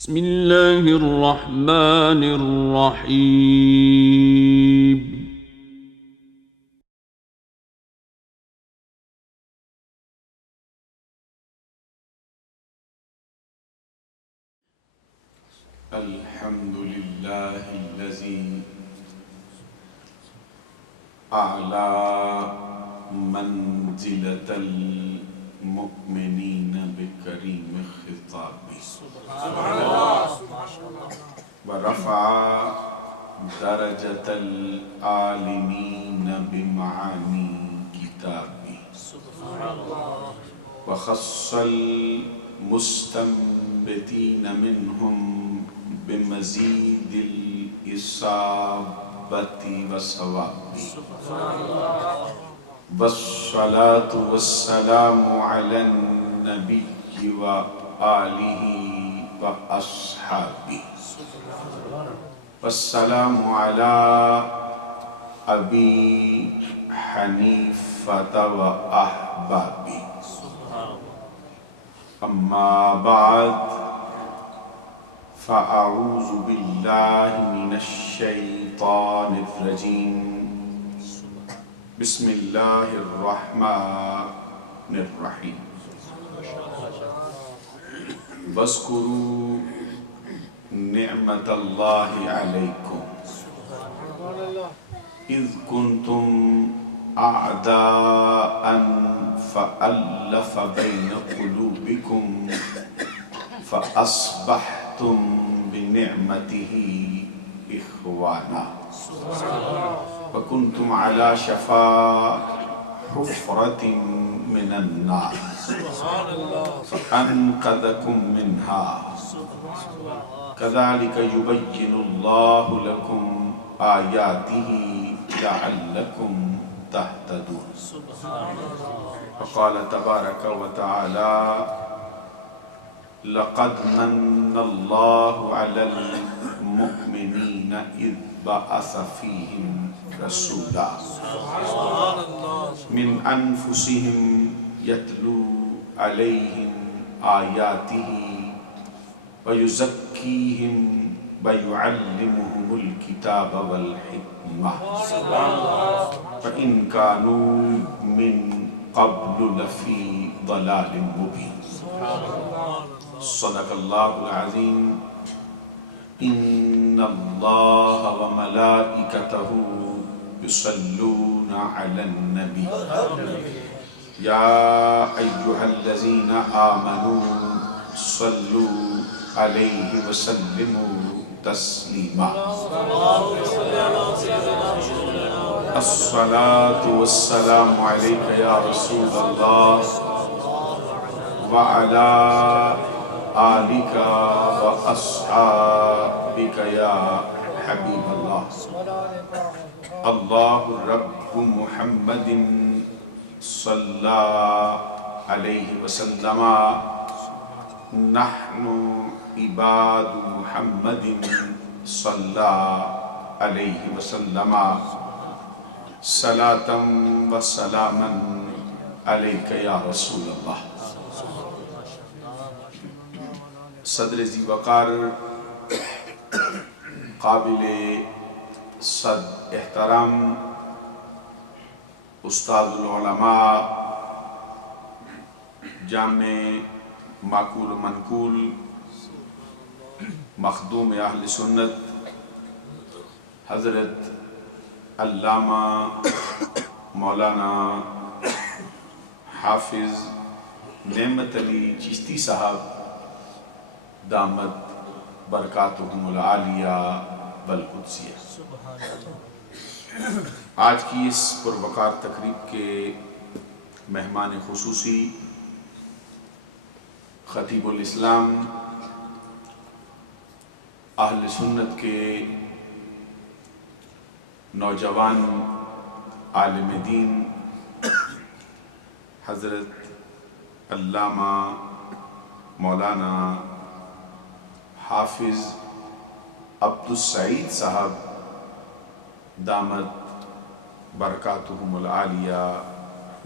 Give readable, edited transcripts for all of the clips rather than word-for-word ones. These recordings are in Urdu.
بسم اللہ الرحمن الرحیم الحمد لله الذي أعلى منزلة المؤمنين بكريم خطابه ورفع درجة العالمين بمعاني كتابه وخص المستنبتين منهم بمزيد الإصابة والصواب والصلاة والسلام على النبي وآله وأصحابه والسلام على أبي حنيفة وأحبابه أما بعد فأعوذ بالله من الشيطان الرجيم بسم الله الرحمن الرحيم واذكروا نعمة الله عليكم إذ كنتم أعداء فألف بين قلوبكم فأصبحتم بنعمته إخوانا وكنتم على شفا حفرة من النار فأنقذكم منها كذلك يبين الله لكم آياته لعلكم تهتدون وقال تبارك وتعالى لقد من الله على المؤمنين إذ بعث فيهم رسولا من أنفسهم يتلو عليهم آياته ويزكيهم ويعلمهم الكتاب والحكمة فإن كانوا من قبل لفي ضلال مبين صدق الله العظيم إن الله وملائكته يصلون على النبي يا أيها الذين آمنوا صلوا عليه وسلموا تسليما الصلاة والسلام عليك يا رسول الله وعلى آلك وأصحابك يا حبيب الله الله رب محمد صلى عليه وسلم نحن عباد محمد صلى عليه وسلم صلاة وسلاما عليك يا رسول الله صدر ذی وقار قابل صد احترام استاد العلماء جامع معقول منقول مخدوم اہل سنت حضرت علامہ مولانا حافظ نعمت علی چشتی صاحب دامت برکاتہم العالیہ والقدسیہ آج کی اس پروقار تقریب کے مہمان خصوصی خطیب الاسلام اہل سنت کے نوجوان عالم دین حضرت علامہ مولانا حافظ عبدالسعید صاحب دامت برکاتہم العالیہ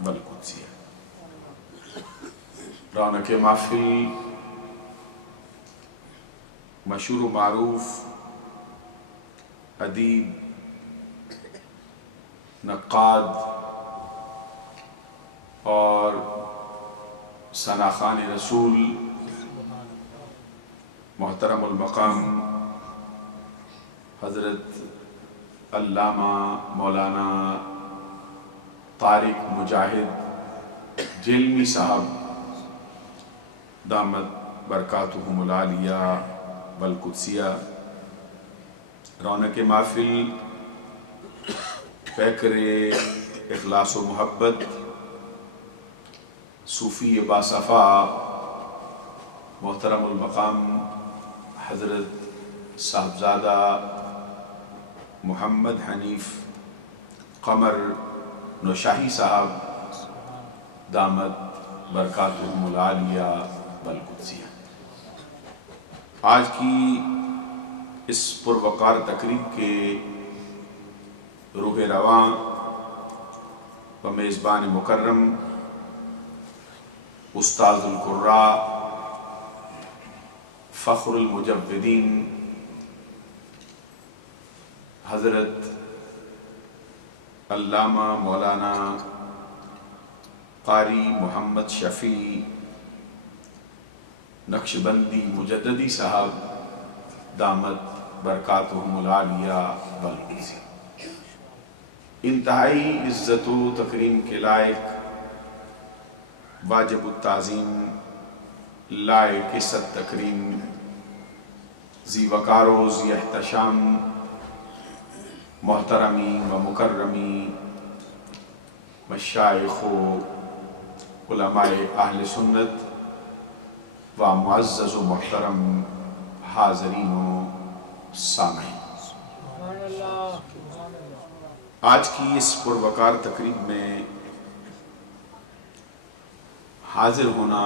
والقدسیہ رونق محفل مشہور و معروف ادیب، نقاد اور ثناخوان رسول محترم المقام حضرت علامہ مولانا طارق مجاہد جیلمی صاحب دامت برکاتہم العالیہ والقدسیہ، رونق محفل، پیکر اخلاص و محبت، صوفی باصفا محترم المقام حضرت صاحبزادہ محمد حنیف قمر نوشاہی صاحب دامت برکاتہم العالیہ والقدسیہ، آج کی اس پروقار تقریب کے روح رواں و میزبان مکرم استاذ القراء فخر المجودین حضرت علامہ مولانا قاری محمد شفیع نقشبندی مجددی صاحب دامت برکاتہم العالیہ والقدسیہ، انتہائی عزت و تکریم کے لائق، واجب التعظیم، لائق عزت تکریم، ذی وقار و ذی احتشام، محترمی و مکرمی مشائخ و علماء اہل سنت و معزز و محترم حاضرین و سامعین، آج کی اس پروقار تقریب میں حاضر ہونا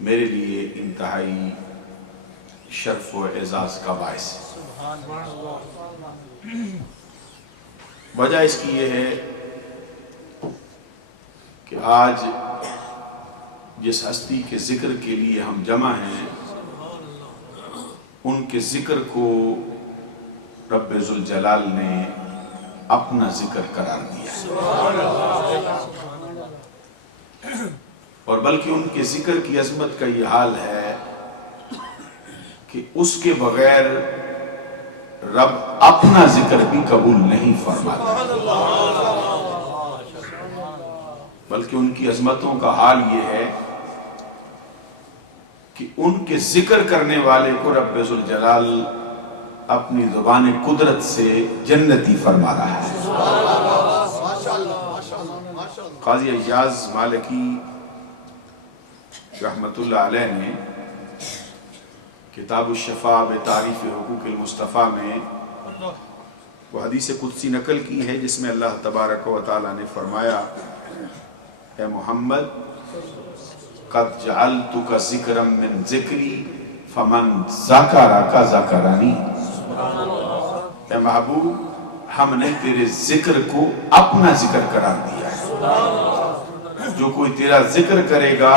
میرے لیے انتہائی شرف و اعزاز کا باعث ہے۔ وجہ اس کی یہ ہے کہ آج جس ہستی کے ذکر کے لیے ہم جمع ہیں، ان کے ذکر کو رب ذوالجلال نے اپنا ذکر قرار دیا ہے، اور بلکہ ان کے ذکر کی عظمت کا یہ حال ہے کہ اس کے بغیر رب اپنا ذکر بھی قبول نہیں فرماتا، بلکہ ان کی عظمتوں کا حال یہ ہے کہ ان کے ذکر کرنے والے کو رب ذوالجلال اپنی زبان قدرت سے جنتی فرما رہا ہے۔ قاضی اعجاز مالکی رحمت اللہ علیہ نے کتاب الشفاء بتعریف حقوق المصطفیٰ میں وہ حدیث قدسی نقل کی ہے جس میں اللہ تبارک و تعالیٰ نے فرمایا، اے محمد قد جعلتک ذکرا من ذکری فمن ذکرک ذکرنی، اے محبوب ہم نے تیرے ذکر کو اپنا ذکر قرار دیا ہے، جو کوئی تیرا ذکر کرے گا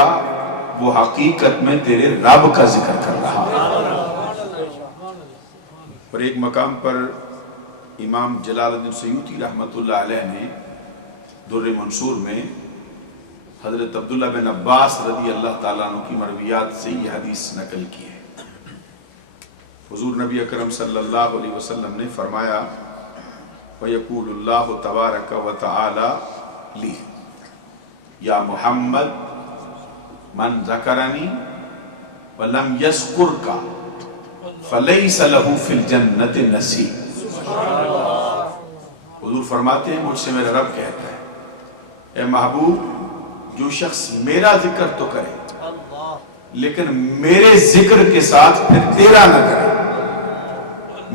وہ حقیقت میں تیرے رب کا ذکر کر رہا ہے۔ اور ایک مقام پر امام جلال الدین سیوطی رحمت اللہ علیہ نے در منصور میں حضرت عبداللہ بن عباس رضی اللہ تعالیٰ عنہ کی مرویات سے یہ حدیث نقل کی ہے۔ حضور نبی اکرم صلی اللہ علیہ وسلم نے فرمایا، وَيَقُولُ اللَّهُ تَبَارَكَ وَتَعَالَى لِي یا محمد من ذکرنی وَلَمْ يَذْكُرْكَ فَلَيْسَ لَهُ فِي الْجَنَّةِ نَصِيبٌ، حضور فرماتے ہیں مجھ سے میرا رب کہتا ہے، اے محبوب جو شخص میرا ذکر تو کرے لیکن میرے ذکر کے ساتھ پھر تیرا نہ کرے،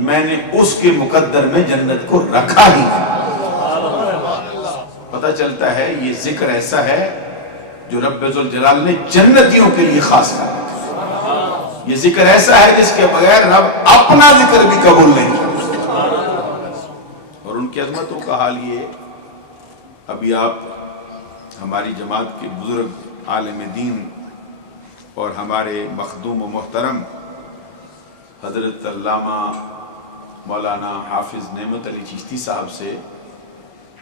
میں نے اس کے مقدر میں جنت کو رکھا ہی نہیں۔ پتہ چلتا ہے یہ ذکر ایسا ہے جو رب ذوالجلال نے جنتیوں کے لیے خاص کر رکھا، یہ ذکر ایسا ہے جس کے بغیر رب اپنا ذکر بھی قبول نہیں کرتا۔ اور ان کی عظمتوں کا حال یہ، ابھی آپ ہماری جماعت کے بزرگ عالم دین اور ہمارے مخدوم و محترم حضرت علامہ مولانا حافظ نعمت علی چشتی صاحب سے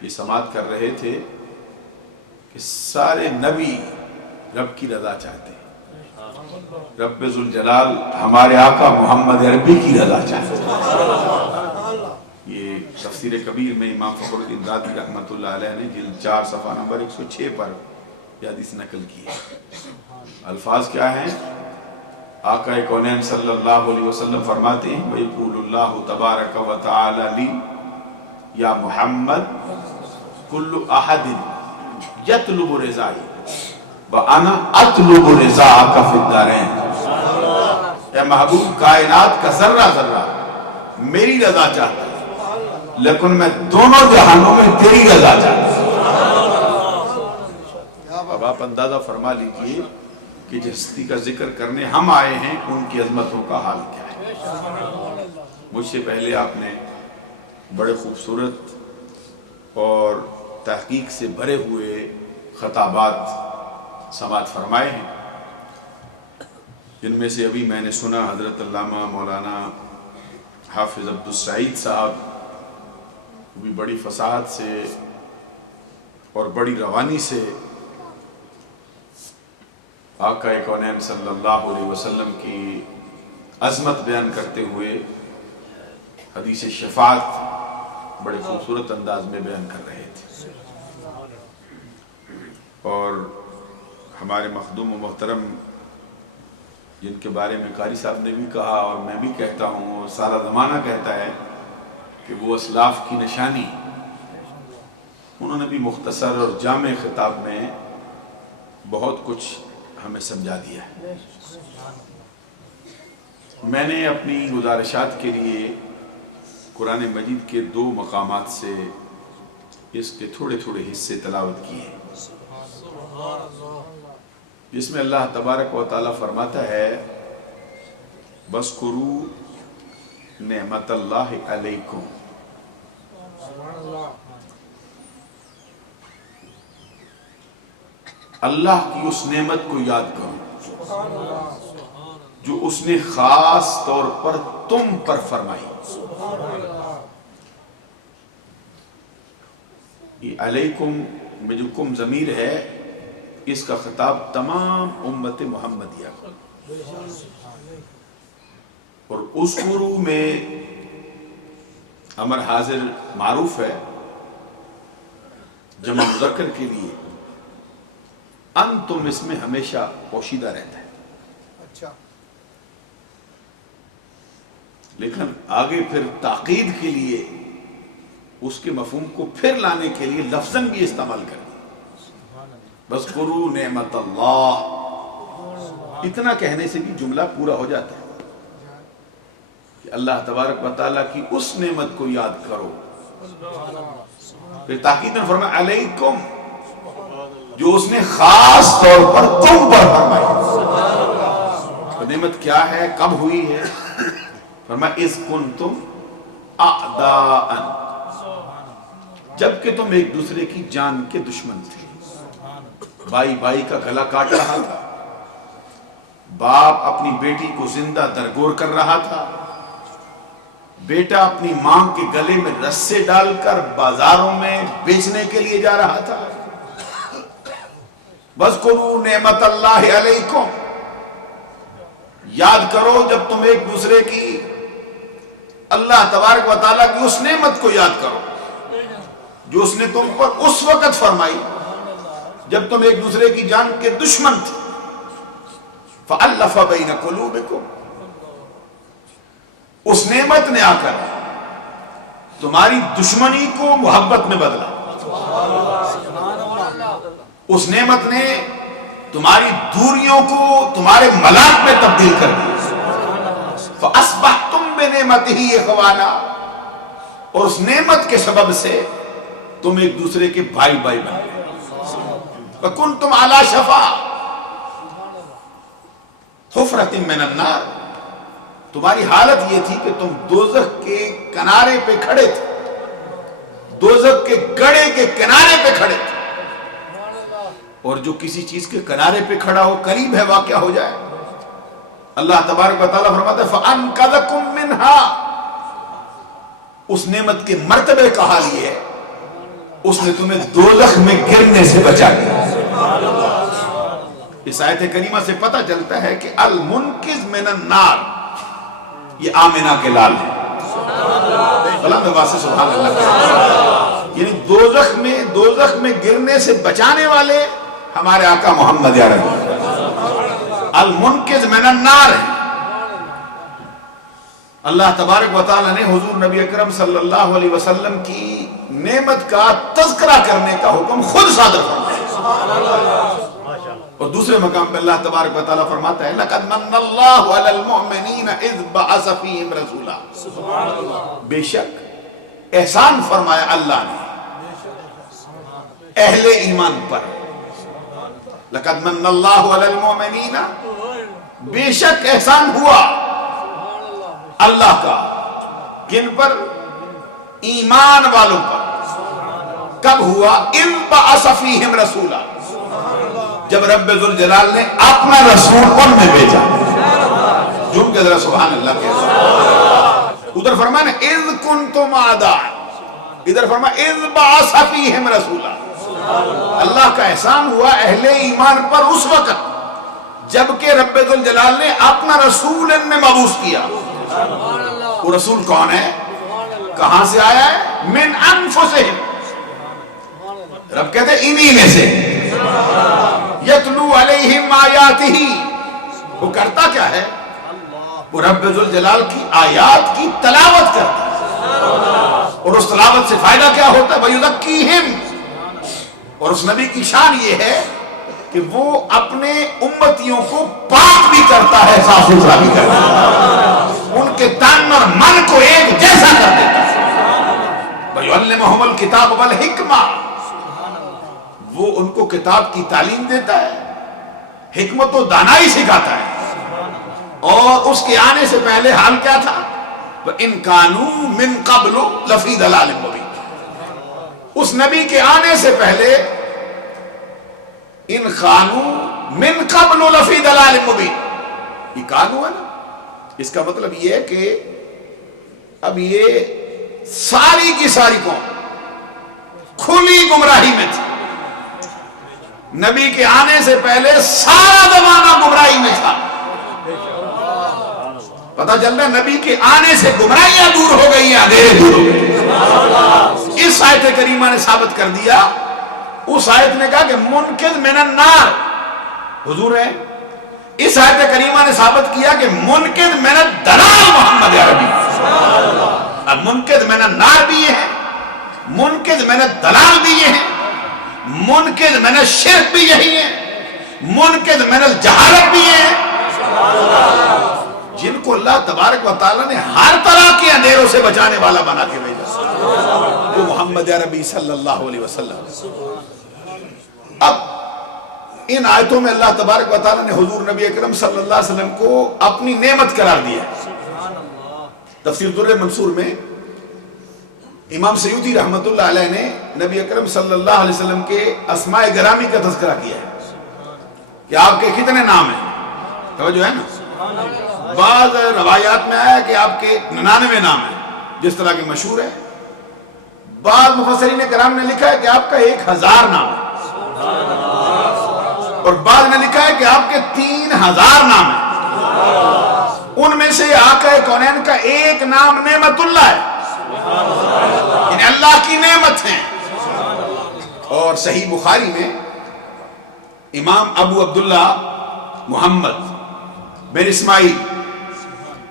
یہ سماعت کر رہے تھے کہ سارے نبی رب کی رضا چاہتے ہیں، رب ذوالجلال ہمارے آقا محمد عربی کی رضا چاہتے ہیں۔ یہ تفسیر کبیر میں امام فخر الدین رازی رحمۃ اللہ علیہ نے جلد 4 صفحہ نمبر 106 پر یہ حدیث نقل کی ہے۔ الفاظ کیا ہیں؟ آقا کونین صلی اللہ علیہ وسلم فرماتے ہیں وَيَقُولُ اللَّهُ تَبَارَكَ وَتَعَالَى لِي یا محمد كُلُّ أَحَدٍ يَطْلُبُ رِضَائِي وَأَنَا أَطْلُبُ رِضَاءَكَ فِي الدَّارَيْنِ، اے محبوب کائنات کا ذرہ ذرہ میری رضا چاہتا ہے، لیکن میں دونوں جہانوں میں تیری رضا چاہتا ہوں۔ اب آپ اندازہ فرما لیجئے کہ جس ہستی کا ذکر کرنے ہم آئے ہیں ان کی عظمتوں کا حال کیا ہے۔ مجھ سے پہلے آپ نے بڑے خوبصورت اور تحقیق سے بھرے ہوئے خطابات سماعت فرمائے ہیں، جن میں سے ابھی میں نے سنا حضرت علامہ مولانا حافظ عبدالسعید صاحب بھی بڑی فصاحت سے اور بڑی روانی سے آقا کونین صلی اللہ علیہ وسلم کی عظمت بیان کرتے ہوئے حدیث شفاعت بڑے خوبصورت انداز میں بیان کر رہے تھے، اور ہمارے مخدوم و محترم جن کے بارے میں قاری صاحب نے بھی کہا اور میں بھی کہتا ہوں اور سارا زمانہ کہتا ہے کہ وہ اسلاف کی نشانی، انہوں نے بھی مختصر اور جامع خطاب میں بہت کچھ ہمیں سمجھا دیا ہے۔ میں نے اپنی گزارشات کے لیے قرآن مجید کے 2 مقامات سے اس کے تھوڑے تھوڑے حصے تلاوت کیے ہیں، جس میں اللہ تبارک و تعالیٰ فرماتا ہے وَاذْكُرُوا نِعْمَتَ اللَّهِ عَلَيْكُمْ، اللہ کی اس نعمت کو یاد کرو جو اس نے خاص طور پر تم پر فرمائی۔ یہ علیکم میں جو کم ضمیر ہے اس کا خطاب تمام امت محمدیہ کو، اور اذکروا میں امر حاضر معروف ہے جمع مذکر کے لیے، انتم اس میں ہمیشہ پوشیدہ رہتا ہے، لیکن آگے پھر تاکید کے لیے اس کے مفہوم کو پھر لانے کے لیے لفظاً بھی استعمال کریں، وَاذْكُرُوا نِعْمَتَ اللَّهِ، اتنا کہنے سے بھی جملہ پورا ہو جاتا ہے کہ اللہ تبارک و تعالیٰ کی اس نعمت کو یاد کرو۔ پھر تاکید نے فرمایا علیکم، جو اس نے خاص طور پر تم پر فرمائی۔ تو نعمت کیا ہے، کب ہوئی ہے؟ فرمایا اذ کنتم اعداء، جبکہ تم ایک دوسرے کی جان کے دشمن تھے، بھائی بھائی کا گلا کاٹ رہا تھا، باپ اپنی بیٹی کو زندہ درگور کر رہا تھا، بیٹا اپنی ماں کے گلے میں رسے ڈال کر بازاروں میں بیچنے کے لیے جا رہا تھا۔ وَاذْكُرُوا نِعْمَتَ اللَّهِ عَلَيْكُمْ، یاد کرو جب تم ایک دوسرے کی، اللہ تبارک و تعالیٰ کی اس نعمت کو یاد کرو جو اس نے تم پر اس وقت فرمائی جب تم ایک دوسرے کی جان کے دشمن تھے۔ فَأَلَّفَ بَيْنَ قُلُوبِكُمْ، اس نعمت نے آ کر تمہاری دشمنی کو محبت میں بدلا، اس نعمت نے تمہاری دوریوں کو تمہارے ملاق میں تبدیل کر دیا۔ فَأَصْبَحْتُمْ بِنِعْمَتِهِ إِخْوَانًا، اور اس نعمت کے سبب سے تم ایک دوسرے کے بھائی بھائی بن گئے۔ وَكُنْتُمْ عَلَى شَفَا حُفْرَةٍ مِّنَ النَّارِ، تمہاری حالت یہ تھی کہ تم دوزخ کے کنارے پہ کھڑے تھے، دوزخ کے گڑھے کے کنارے پہ کھڑے تھے، اور جو کسی چیز کے کنارے پہ کھڑا ہو قریب ہے واقعہ ہو جائے اللہ تبارک و تعالیٰ فرماتا ہے فَأَنْقَذَكُم مِّنْهَا، اس نعمت کے مرتبے کا حال یہ ہے اس نے تمہیں دوزخ میں گرنے سے بچا لیا۔ اس آیت کریمہ سے پتہ چلتا ہے کہ المنقذ من النار یہ آمنہ کے لال ہے۔ بلا میں واسطے سبحان اللہ، یعنی دوزخ میں گرنے سے بچانے والے ہمارے آقا محمد عربی المنقذ من النار ہے۔ اللہ تبارک و تعالی نے حضور نبی اکرم صلی اللہ علیہ وسلم کی نعمت کا تذکرہ کرنے کا حکم خود صادر فرمایا، اور دوسرے مقام پہ اللہ تبارک و تعالی فرماتا ہے لَقَدْ مَنَّ اللَّهُ عَلَى الْمُؤْمِنِينَ إِذْ بَعَثَ فِيهِمْ رَسُولًا، بے شک احسان فرمایا اللہ نے اہل ایمان پر۔ لَقَدْ مَنَّ اللَّهُ عَلَى الْمُؤْمِنِينَ، بے شک احسان ہوا اللہ کا، کن پر؟ ایمان والوں پر۔ کب ہوا؟ اِذْ بَعَثَ فِيهِمْ رَسُولًا، جب رب ذوالجلال نے اپنا رسول ان میں بھیجا۔ جھوم کے ذرا سبحان اللہ کہتے، ادھر فرمایا اِذْ كُنْتُمْ أَعْدَاءً، ادھر فرمایا اِذْ بَعَثَ فِيهِمْ رَسُولًا۔ اللہ کا احسان ہوا اہل ایمان پر اس وقت جبکہ رب ذوالجلال نے اپنا رسول ان میں مبعوث کیا۔ وہ رسول کون ہے؟ کہاں سے آیا ہے؟ من انفسہم، رب کہتے ہیں انہی میں سے۔ یتلو علیہم آیاتہ، وہ کرتا کیا ہے؟ وہ رب ذوالجلال کی آیات کی تلاوت کرتا ہے، اور اس تلاوت سے فائدہ کیا ہوتا ہے؟ وَيُذَكِّيهِمْ، اور اس نبی کی شان یہ ہے کہ وہ اپنے امتیوں کو پاک بھی کرتا ہے، صاف ستھرا بھی کرتا ہے، ان کے تن اور من کو ایک جیسا کر دیتا ہے۔ وَيُعَلِّمُهُمُ الْكِتَابَ وَالْحِكْمَةَ، وہ ان کو کتاب کی تعلیم دیتا ہے، حکمت و دانائی سکھاتا ہے۔ اور اس کے آنے سے پہلے حال کیا تھا؟ وَإِن كَانُوا مِن قَبْلُ لَفِي ضَلَالٍ مُبِينٍ، اس نبی کے آنے سے پہلے ان خانو من قبل لفی ضلال مبین، یہ کانو ہے نا، اس کا مطلب یہ ہے کہ اب یہ ساری کی ساری قوم کھلی گمراہی میں تھی۔ نبی کے آنے سے پہلے سارا زمانہ گمراہی میں تھا۔ پتہ چل رہا ہے نبی کے آنے سے گمراہیاں دور ہو گئی ہیں، اندھیرے دور ہو گئی۔ اس آیت کریمہ نے ثابت کر دیا، اس آیت نے کہا کہ منقذ من النار حضور ہے، اس آیت کریمہ نے ثابت کیا کہ منقذ من الدلال محمد عربی۔ اب منقذ من النار بھی یہ ہے، منقذ من الدلال بھی یہ ہے، منقذ من الشرک بھی یہی ہے، منقذ من الجہالت بھی یہ ہے، جن کو اللہ تبارک و تعالیٰ نے ہر طرح کے اندھیروں سے بچانے والا بنا کے بھیجا، وہ محمد عربی صلی اللہ علیہ وسلم۔ اب ان آیتوں میں اللہ تبارک و تعالیٰ نے حضور نبی اکرم صلی اللہ علیہ وسلم کو اپنی نعمت قرار دیا ہے۔ تفسیر در منصور میں امام سیوطی رحمت اللہ علیہ نے نبی اکرم صلی اللہ علیہ وسلم کے اسماء گرامی کا تذکرہ کیا ہے کہ آپ کے کتنے نام ہیں، توجہ ہے نا۔ بعض روایات میں آیا کہ آپ کے 99 نام ہیں جس طرح کے مشہور ہیں، بعض مفسرین کرام نے لکھا ہے کہ آپ کا 1000 نام ہے، اور بعض نے لکھا ہے کہ آپ کے 3000 نام ہیں۔ ان میں سے آقا کونین کا ایک نام نعمت اللہ ہے، یعنی اللہ کی نعمت ہیں۔ اور صحیح بخاری میں امام ابو عبداللہ محمد بن اسماعیل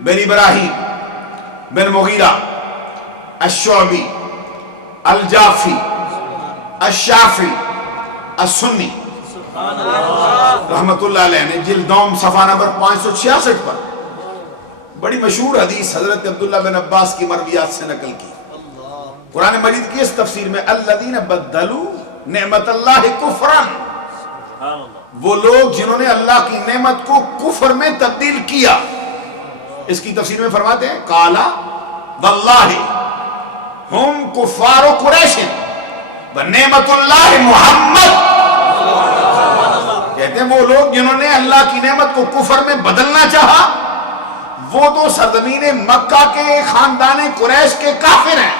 بن ابراہیم بن مغیرہ الشعبی الجعفی الشافعی السنی رحمت اللہ علیہ نے جلد دوم صفحہ نمبر 566 پر بڑی مشہور حدیث حضرت عبداللہ بن عباس کی مرویات سے نقل کی۔ قرآن مجید کی اس تفسیر میں الذین بدلوا نعمت اللہ کفرا، وہ لوگ جنہوں نے اللہ کی نعمت کو کفر میں تبدیل کیا۔ اس کی تفسیر میں فرماتے ہیں قالا واللہ ہم کفار قریش و نعمت اللہ محمد، کہ کہتے ہیں وہ لوگ جنہوں نے اللہ کی نعمت کو کفر میں بدلنا چاہا وہ تو سرزمین مکہ کے خاندان قریش کے کافر ہیں،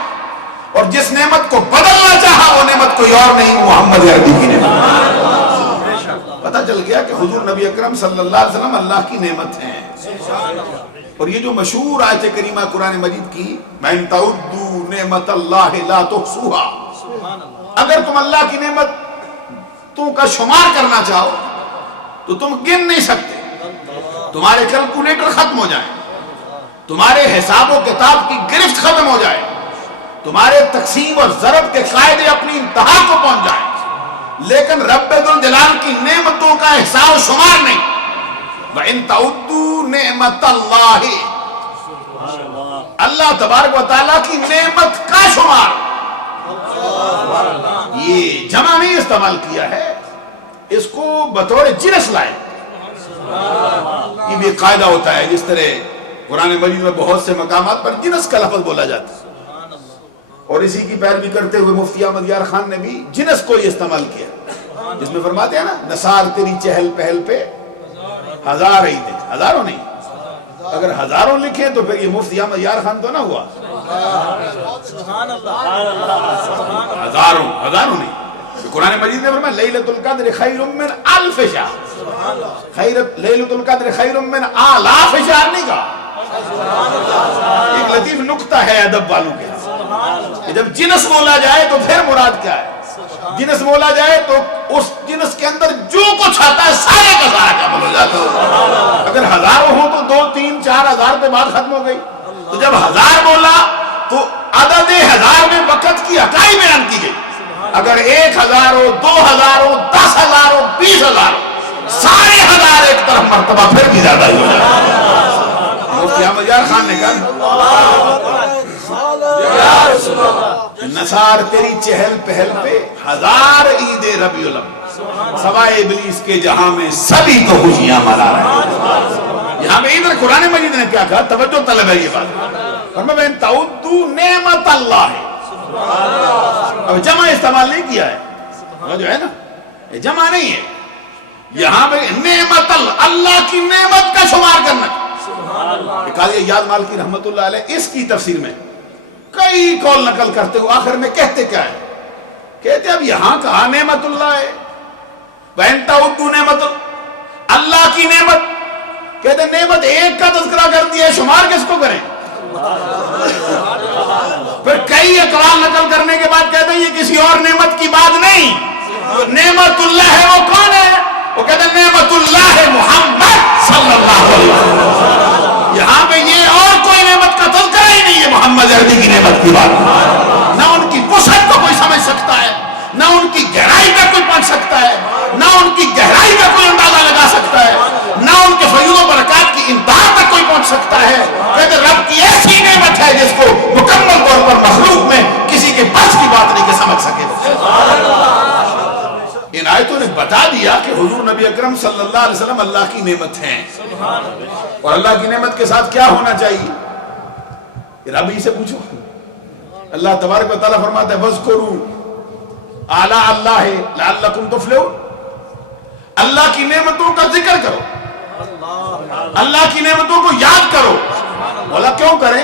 اور جس نعمت کو بدلنا چاہا وہ نعمت کوئی اور نہیں، محمد عربی کی نعمت۔ پتہ چل گیا کہ حضور نبی اکرم صلی اللہ علیہ وسلم اللہ کی نعمت ہیں۔ اور یہ جو مشہور آیت کریمہ قرآن مجید کی مَن تَعُدُّوا نِعْمَتَ اللَّهِ لَا تُحْصُوهَا، اگر تم اللہ کی نعمتوں کا شمار کرنا چاہو تو تم گن نہیں سکتے، تمہارے کیلکولیٹر ختم ہو جائیں، تمہارے حساب و کتاب کی گرفت ختم ہو جائے، تمہارے تقسیم اور ضرب کے قاعدے اپنی انتہا کو پہنچ جائیں، لیکن رب ذوالجلال کی نعمتوں کا حساب و شمار نہیں۔ وَإِن تَعُدُّوا نِعْمَتَ اللَّهِ، اللہ تبارک و تعالیٰ کی نعمت کا شمار، یہ جمع نہیں استعمال کیا ہے، اس کو بطور جنس لائے۔ یہ بھی قاعدہ ہوتا ہے، جس طرح قرآن مجید میں بہت سے مقامات پر جنس کا لفظ بولا جاتا ہے، اور اسی کی پیروی کرتے ہوئے مفتی احمد یار خان نے بھی جنس کو ہی استعمال کیا، جس میں فرماتے ہیں نا نثار تیری چہل پہل پہ ہزار عیدیں، ہزاروں نہیں، اگر ہزاروں لکھیں تو پھر یہ مفتی احمد یار خان تو نہ ہوا، ہزاروں نہیں۔ قرآن مجید نے فرمایا لیلۃ القدر خیر من الف شہر، لیلۃ القدر خیر من آلاف شہر نہیں کہا۔ ایک لطیف نکتہ ہے ادب والوں کے، کہ جب جنس بولا جائے تو پھر مراد کیا ہے؟ جنس بولا جائے تو اس جنس کے اندر جو کچھ آتا ہے سارے کا سارا کامل ہو جاتا ہے۔ اگر ہزاروں ہو تو 2 3 4 ہزار پہ بات ختم ہو گئی، تو جب ہزار بولا تو عدد ہزار میں وقت کی اکائی بیان کی گئی۔ اگر 1000 ہو، 2000 ہو، 10,000 ہو، 20,000 ہو، سارے ہزار ایک طرف مرتبہ پھر بھی زیادہ ہی ہو جاتا ہے۔ مفتی احمد یار خان نے کہا نثار تیری چہل پہل پہ ہزار عید ربیع الاول، سوائے ابلیس کے جہاں میں سبھی تو خوشیاں منا رہے ہیں۔ یہاں پہ ادھر قرآن مجید نے کیا کہا؟ توجہ طلب ہے یہ بات، فرمایا وَإِن تَعُدُّوا نِعْمَتَ اللَّهِ، اب جمع استعمال نہیں کیا ہے، جو ہے نا یہ جمع نہیں ہے، یہاں پہ نعمت اللہ کی نعمت کا شمار کرنا۔ قاضی یاد مالکی رحمت اللہ علیہ اس کی تفسیر میں کئی قول نقل کرتے ہوئے آخر میں کہتے کیا ہے؟ کہتے اب یہاں کہا نعمت اللہ ہے، وَإِن تَعُدُّوا نِعْمَتَ اللہ کی نعمت، کہتے نعمت ایک کا تذکرہ کر دیا ہے، شمار کس کو کریں؟ پھر کئی اقوال نقل کرنے کے بعد کہتے ہیں یہ کسی اور نعمت کی بات نہیں، جو نعمت اللہ ہے وہ کون ہے؟ وہ کہتے ہیں نعمت اللہ ہے محمد صلی اللہ علیہ وسلم۔ یہاں پہ یہ اور کوئی نعمت کا تذکرہ ہی نہیں ہے، محمد عربی کی نعمت کی بات۔ نہ ان کی وسعت کو کوئی سمجھ سکتا ہے، نہ ان کی گہرائی کا کوئی پہنچ سکتا ہے، نہ ان کی گہرائی کا کوئی اندازہ لگا سکتا ہے، نہ ان کے فیض و برکات کی انتہا تک کوئی پہنچ سکتا ہے۔ کہتے رب کی ایسی نعمت ہے جس کو مکمل طور پر مخلوق میں کسی کے بس کی بات نہیں کہ سمجھ سکے۔ ان آیتوں نے بتا دیا کہ حضور نبی اکرم صلی اللہ علیہ وسلم اللہ کی نعمت ہیں، اور اللہ کی نعمت کے ساتھ کیا ہونا چاہیے؟ ربی سے پوچھو۔ اللہ تبارک و تعالیٰ فرماتا ہے وَاذْكُرُوا آلاءَ اللَّهِ لَعَلَّكُمْ تُفْلِحُونَ، اللہ کی نعمتوں کا ذکر کرو، اللہ کی نعمتوں کو یاد کرو۔ بولا کیوں کریں؟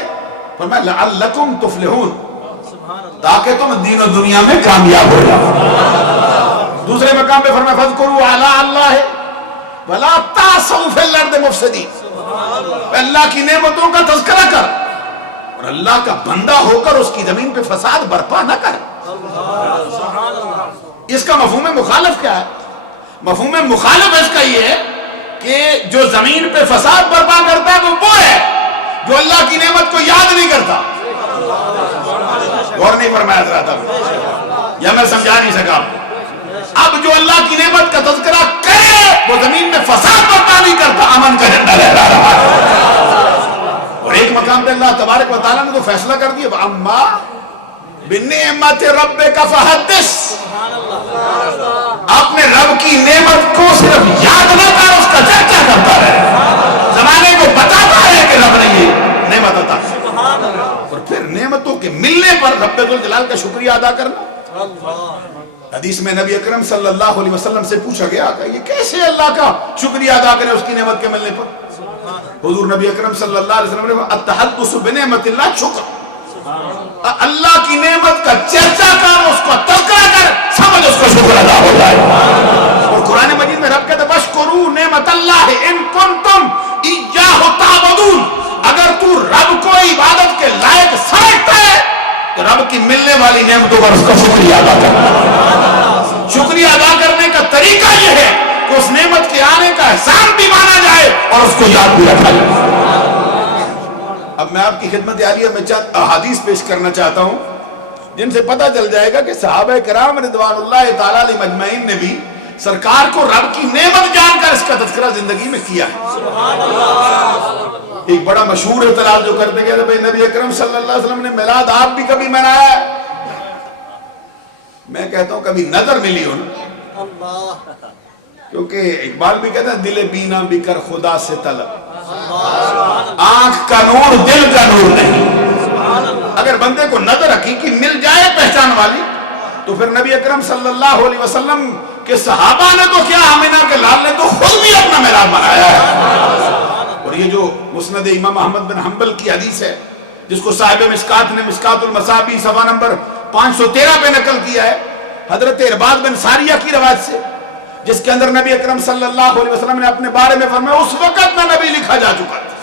فرمایا لَعَلَّكُمْ تُفْلِحُونَ، تاکہ تم دین و دنیا میں کامیاب ہو جاؤ۔ دوسرے مقام پہ فرمایا فَاذْكُرُوا آلاءَ اللَّهِ وَلَا تَعْثَوْا فِي الْأَرْضِ مُفْسِدِينَ، اللہ کی نعمتوں کا تذکرہ کر، اور اللہ کا بندہ ہو کر اس کی زمین پہ فساد برپا نہ کر۔ اس کا مفہوم مخالف کیا ہے؟ مفہوم مخالف اس کا یہ ہے کہ جو زمین پہ فساد برپا کرتا ہے وہ ہے جو اللہ کی نعمت کو یاد نہیں کرتا۔ غور نہیں فرمایا حضرات، یا میں سمجھا نہیں سکا آپ کو۔ اب جو اللہ کی نعمت کا تذکرہ کرے وہ زمین میں فساد برپا نہیں کرتا، امن کا جھنڈا لہرا رہا ہے۔ اور ایک مقام پہ اللہ تبارک و تعالیٰ نے تو فیصلہ کر دیا وَأَمَّا بِنِعْمَتِ رَبِّكَ فَحَدِّثْ، اپنے رب کی نعمت کو صرف یاد نہ کر، اس کا چرچا کرتا رہے، زمانے کو بتاتا ہے کہ رب نے یہ نعمت عطا کی، اور پھر نعمتوں کے ملنے پر رب ذوالجلال کا شکریہ ادا کرنا۔ حدیث میں نبی اکرم صلی اللہ علیہ وسلم سے پوچھا گیا کہ یہ کیسے اللہ کا شکریہ ادا کرے اس کی نعمت کے ملنے پر؟ حضور نبی اکرم صلی اللہ علیہ وسلم نے التحدث بنعمت اللہ شکر، اللہ کی نعمت کا چرچا کر، اس کو تذکرہ کر، سمجھ اس کو شکر ادا ہو جائے۔ اور قرآن مجید میں رب کہتا ہے وَاشْكُرُوا نعمت اللہ ان کنتم ایاہ تعبدون، اگر تو رب کو عبادت کے لائق سمجھتا ہے تو رب کی ملنے والی نعمتوں پر اس کا شکریہ ادا کرنا۔ شکریہ ادا کرنے کا طریقہ یہ ہے کہ اس نعمت کے آنے کا احسان بھی مانا جائے اور اس کو یاد بھی رکھا جائے۔ اب میں آپ کی خدمت عالیہ میں چند احادیث پیش کرنا چاہتا ہوں جن سے پتہ چل جائے گا کہ صحابہ کرام رضوان اللہ تعالیٰ علیہ مجمعین نے بھی سرکار کو رب کی نعمت جان کر اس کا تذکرہ زندگی میں کیا ہے۔ ایک بڑا مشہور اعتراض جو کرتے گئے بھائی نبی اکرم صلی اللہ علیہ وسلم نے میلاد آپ بھی کبھی منایا ہے؟ میں کہتا ہوں کبھی نظر ملی ہو نا، کیونکہ اقبال بھی کہتا ہے دل بینا بھی کر خدا سے طلب، آنکھ کا نور دل کا نور نہیں۔ اگر بندے کو نظر حقیقی مل جائے پہچان والی تو پھر نبی اکرم صلی اللہ علیہ وسلم کے صحابہ نے تو کیا، آمینہ کے لال نے تو خود بھی اپنا میلاد منایا ہے۔ اور یہ جو مسند امام احمد بن حنبل کی حدیث ہے جس کو صاحب مشکات نے مشکات المصابیح صفحہ نمبر 513 پہ نقل کیا ہے، حضرت ارباد بن ساریہ کی روایت سے، جس کے اندر نبی اکرم صلی اللہ علیہ وسلم نے اپنے بارے میں فرمایا اس وقت میں نبی لکھا جا چکا تھا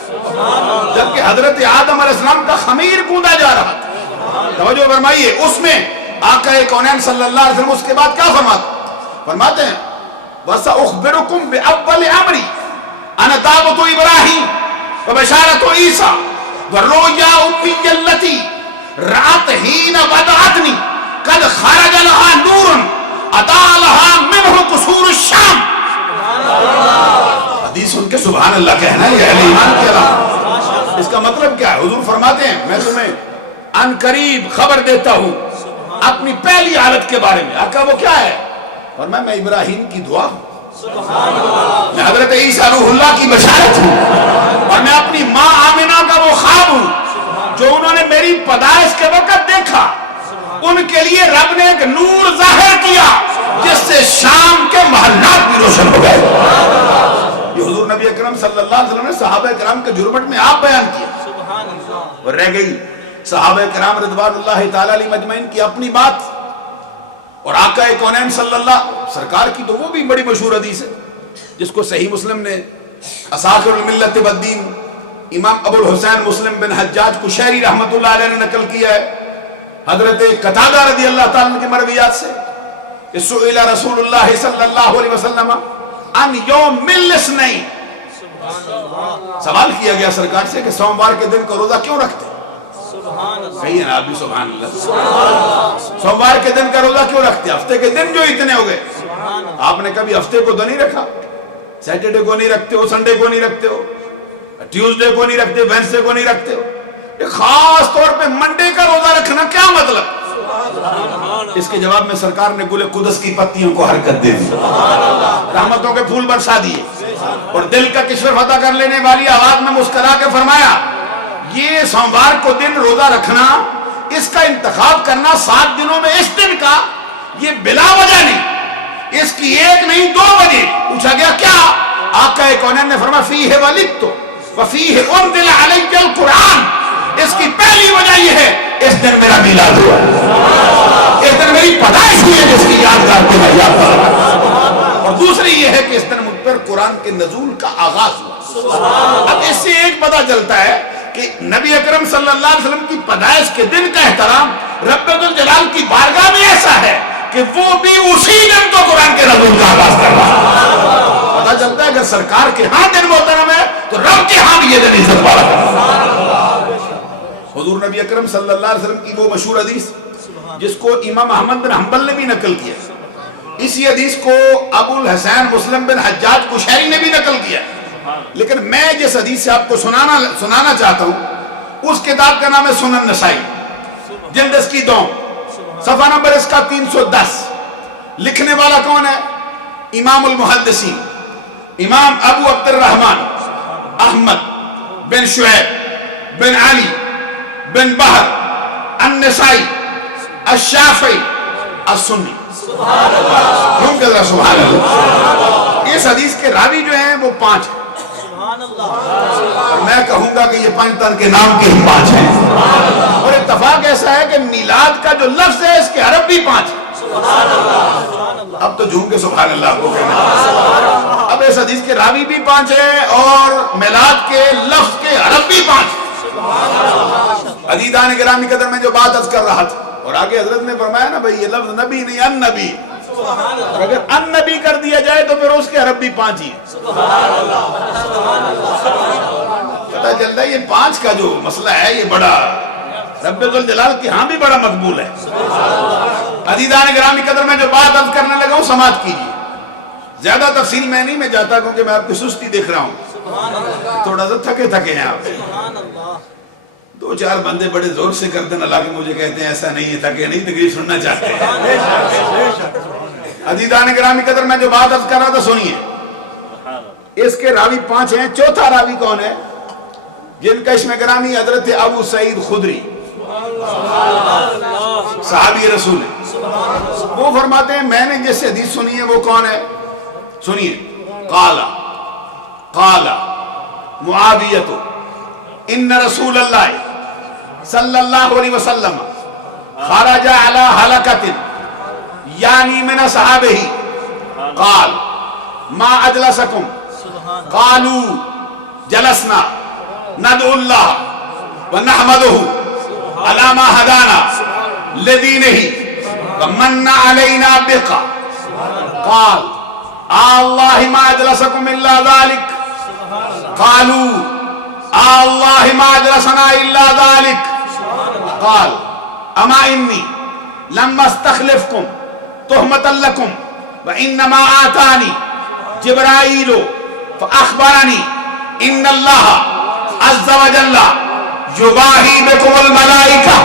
جبکہ حضرت آدم علیہ السلام کا خمیر گوندا جا رہا تھا۔ توجہ فرمائیے، اس میں آقا کونین صلی اللہ علیہ وسلم اس کے بعد کیا فرماتے ہیں وَسَأُخْبِرُكُمْ بِأَوَّلِ عَمْرِ أَنَا دَعْوَةُ إِبْرَاهِيمَ وَبَشَارَةُ عِيسَىٰ وَالرُّؤْيَا أُمِّيَّ الَّتِي رَأَتْ حِينَ وَدَعَتْنِي قَدْ خَرَجَ لَهَا نُورٌ أَضَاءَ لَهَا مِنْهُ قُصُورُ الشَّامِ۔ حدیث سن کے سبحان اللہ کہنا ہے، یہ اہل ایمان کی علامت۔ اس کا مطلب کیا ہے؟ حضور فرماتے ہیں میں تمہیں ان قریب خبر دیتا ہوں اپنی پہلی حالت کے بارے میں۔ آقا وہ کیا ہے؟ اور میں ابراہیم کی دعا ہوں، میں حضرت عیسیٰ روح اللہ کی بشارت ہوں، اور میں اپنی ماں آمنہ کا وہ خواب ہوں جو انہوں نے میری پیدائش کے وقت دیکھا۔ ان کے لیے رب نے ایک نور ظاہر کیا جس سے شام کے محلات بھی روشن ہو گئے۔ یہ حضور نبی اکرم صلی اللہ علیہ وسلم نے صحابہ کرام کے جرمٹ میں آپ بیان کیا، اور رہ گئی صحابہ کرام رضوان اللہ تعالیٰ علیہ مجمعین کی اپنی بات، اور آقا کونین صلی اللہ سرکار کی تو وہ بھی بڑی مشہور حدیث ہے جس کو صحیح مسلم نے اساخر الملت والدین امام ابو الحسین مسلم بن حجاج قشیری رحمت اللہ علیہ نے نقل کیا ہے حضرت قتادہ رضی اللہ تعالیٰ کے مرویات سے کہ سئل رسول اللہ صلی اللہ علیہ وسلم ان یوم الاثنین، سوال کیا گیا سرکار سے کہ سوموار کے دن کا روزہ کیوں رکھتے ہیں؟ صحیح ہے نا آپ بھی سبحان اللہ، سوموار کے دن کا روزہ کیوں رکھتے ہیں؟ ہفتے کے دن جو اتنے ہو گئے، آپ نے کبھی ہفتے کو تو نہیں رکھا، سیٹرڈے کو نہیں رکھتے ہو، سنڈے کو نہیں رکھتے ہو، ٹیوزڈے کو نہیں رکھتے، وینسڈے کو نہیں رکھتے ہو، خاص طور پہ منڈے کا روزہ رکھنا کیا مطلب؟ اس کے جواب میں سرکار نے گل قدس کی پتیوں کو حرکت دے دی، رحمتوں کے پھول برسا دیے، اور دل کا کشف فتح کر لینے والی آواز میں مسکرا کے فرمایا یہ سوموار کو دن روزہ رکھنا، اس کا انتخاب کرنا 7 دنوں میں اس دن کا، یہ بلا وجہ نہیں، اس کی ایک نہیں 2 وجہ۔ پوچھا گیا کیا؟ آقا کونین نے فرمایا فیہ ولدت وفیہ انزل علی القرآن، اس کی پہلی وجہ یہ ہے اس دن میرا میلاد ہوا، اس دن میری پیدائش ہوئی ہے جس کی یادگار کو میں یاد کر رہا ہوں، اور دوسری یہ ہے کہ اس دن مجھ پر قرآن کے نزول کا آغاز ہوا۔ اب اس سے ایک پتہ چلتا ہے کہ نبی اکرم صلی اللہ علیہ وسلم کی پیدائش کے دن کا احترام رب الجلال کی بارگاہ میں ایسا ہے کہ وہ بھی اسی دن تو قرآن کے نزول کا آغاز کر رہا ہے۔ پتہ چلتا ہے اگر سرکار کے ہاں دن محترم ہے تو رب کے ہاں بھی یہ دن عزت والا ہے۔ حضور نبی اکرم صلی اللہ علیہ وسلم کی وہ مشہور حدیث جس کو امام احمد بن حنبل نے بھی نقل کیا، اسی حدیث کو ابو الحسین مسلم بن حجاج قشیری نے بھی نقل کیا، لیکن میں جس حدیث سے آپ کو سنانا چاہتا ہوں اس کتاب کا نام ہے سنن نسائی، جلد اس کی 2، صفحہ نمبر اس کا 310۔ لکھنے والا کون ہے؟ امام المحدثین امام ابو عبد الرحمن احمد بن شعیب بن علی بن بحر النسائی الشافعی السنی. جھوم کے ذرا سبحان اللہ. اس حدیث کے راوی جو ہیں وہ 5 ہیں. اور میں کہوں گا کہ یہ 5 تن کے نام کے ہی 5 ہیں. اور اتفاق ایسا ہے کہ میلاد کا جو لفظ ہے اس کے عرب بھی 5 ہیں. اب تو جھوم کے سبحان اللہ آپ کو کہنا. اب اس حدیث کے راوی بھی 5 ہیں اور میلاد کے لفظ کے عرب بھی 5 ہیں. عزیزان گرامی قدر میں جو بات عرض کر رہا تھا، اور آگے حضرت نے فرمایا نا بھئی یہ لفظ نبی نہیں ان نبی. اگر ان نبی کر دیا جائے تو پھر اس کے عرب بھی 5 ہی ہیں. پتہ چلتا ہے یہ 5 کا جو مسئلہ ہے یہ بڑا رب ذوالجلال کے ہاں بھی بڑا مقبول ہے. عزیزان گرامی قدر میں جو بات عرض کرنے لگا ہوں سماعت کیجیے. زیادہ تفصیل میں نہیں میں جاتا کیونکہ میں آپ کی سستی دیکھ رہا ہوں، تھوڑا سا تھکے ہیں آپ. 2-4 بندے بڑے زور سے کرتے ہیں، حالانکہ مجھے کہتے ہیں ایسا نہیں ہے، تھکے نہیں، تقریر سننا چاہتے ہیں. عزیزان گرامی قدر میں جو بات عرض کر رہا تھا سنیے. اس کے راوی 5 ہیں. چوتھا راوی کون ہے؟ جن کا اسم گرامی حضرت ابو سعید خدری صحابی رسول ہے. وہ فرماتے ہیں میں نے جس سے حدیث سنی ہے وہ کون ہے؟ سنیے. قال معاویہ ان رسول اللہ صلی اللہ علیہ وسلم خرج علی حلقۃ یعنی من اصحابہ قال ما اجلسکم قالوا جلسنا ندعو اللہ ونحمدہ علی ما ہدانا لدینہ ومن علینا بقا. قال اللہ ما اجلسکم الا ذلك قالوا اللہ ما اجلسنا الا ذلك. قال اما انی لم استخلفکم تہمۃ لکم وانما آتانی جبرائیل فاخبرنی ان اللہ عز وجل یباہی بکم الملائکہ.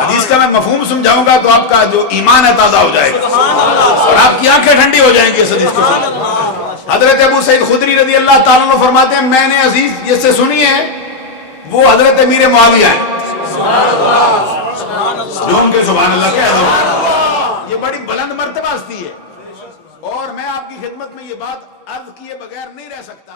حدیث کا میں مفہوم سمجھاؤں گا تو آپ کا جو ایمان ہے تازہ ہو جائے گا اور آپ کی آنکھیں ٹھنڈی ہو جائیں گی اس حدیث کو سن. حضرت ابو سعید خدری رضی اللہ تعالیٰ عنہ فرماتے ہیں میں نے عزیز جس سے سنی ہے وہ حضرت امیر معاویہ ہیں. جو ان کے سبحان اللہ کہہ رہا ہوں. یہ بڑی بلند مرتبہ ہستی ہے اور میں آپ کی خدمت میں یہ بات عرض کیے بغیر نہیں رہ سکتا.